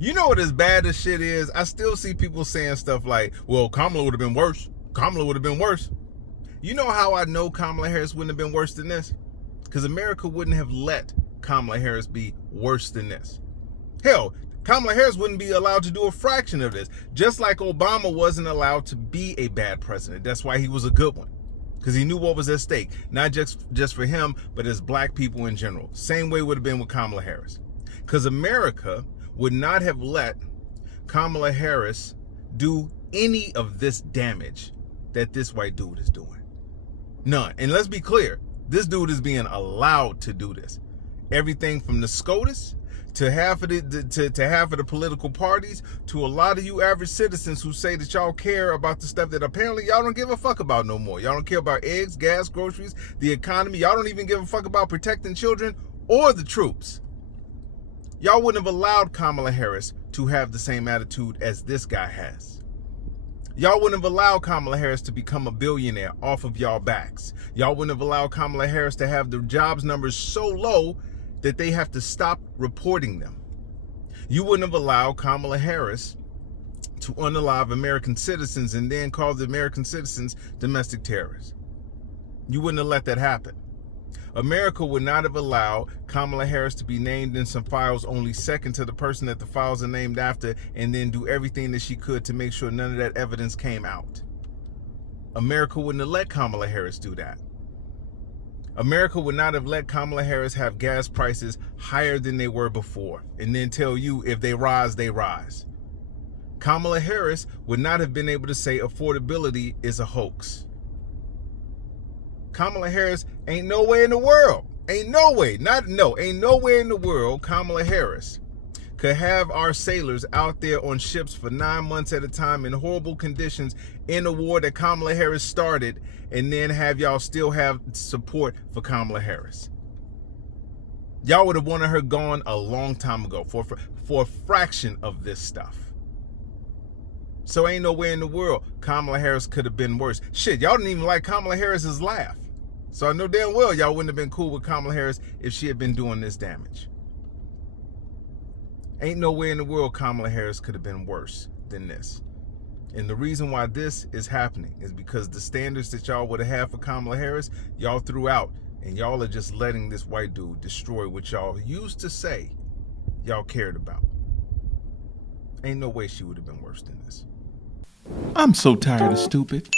You know what as bad as shit is? I still see people saying stuff like, well, Kamala would have been worse. Kamala would have been worse. You know how I know Kamala Harris wouldn't have been worse than this? Because America wouldn't have let Kamala Harris be worse than this. Hell, Kamala Harris wouldn't be allowed to do a fraction of this. Just like Obama wasn't allowed to be a bad president. That's why he was a good one. Because he knew what was at stake. Not just for him, but as black people in general. Same way would have been with Kamala Harris. Because America would not have let Kamala Harris do any of this damage that this white dude is doing. None. And let's be clear, this dude is being allowed to do this. Everything from the SCOTUS to half of the political parties to a lot of you average citizens who say that y'all care about the stuff that apparently y'all don't give a fuck about no more. Y'all don't care about eggs, gas, groceries, the economy. Y'all don't even give a fuck about protecting children or the troops. Y'all wouldn't have allowed Kamala Harris to have the same attitude as this guy has. Y'all wouldn't have allowed Kamala Harris to become a billionaire off of y'all backs. Y'all wouldn't have allowed Kamala Harris to have the jobs numbers so low that they have to stop reporting them. You wouldn't have allowed Kamala Harris to unalive American citizens and then call the American citizens domestic terrorists. You wouldn't have let that happen. America would not have allowed Kamala Harris to be named in some files only second to the person that the files are named after and then do everything that she could to make sure none of that evidence came out. America wouldn't have let Kamala Harris do that. America would not have let Kamala Harris have gas prices higher than they were before and then tell you if they rise, they rise. Kamala Harris would not have been able to say affordability is a hoax. Kamala Harris ain't no way in the world. Ain't no way in the world Kamala Harris could have our sailors out there on ships for 9 months at a time in horrible conditions in a war that Kamala Harris started and then have y'all still have support for Kamala Harris. Y'all would have wanted her gone a long time ago for a fraction of this stuff. So ain't no way in the world Kamala Harris could have been worse. Shit, y'all didn't even like Kamala Harris's laugh. So I know damn well y'all wouldn't have been cool with Kamala Harris if she had been doing this damage. Ain't no way in the world Kamala Harris could have been worse than this. And the reason why this is happening is because the standards that y'all would have had for Kamala Harris, y'all threw out. And y'all are just letting this white dude destroy what y'all used to say y'all cared about. Ain't no way she would have been worse than this. I'm so tired of stupid.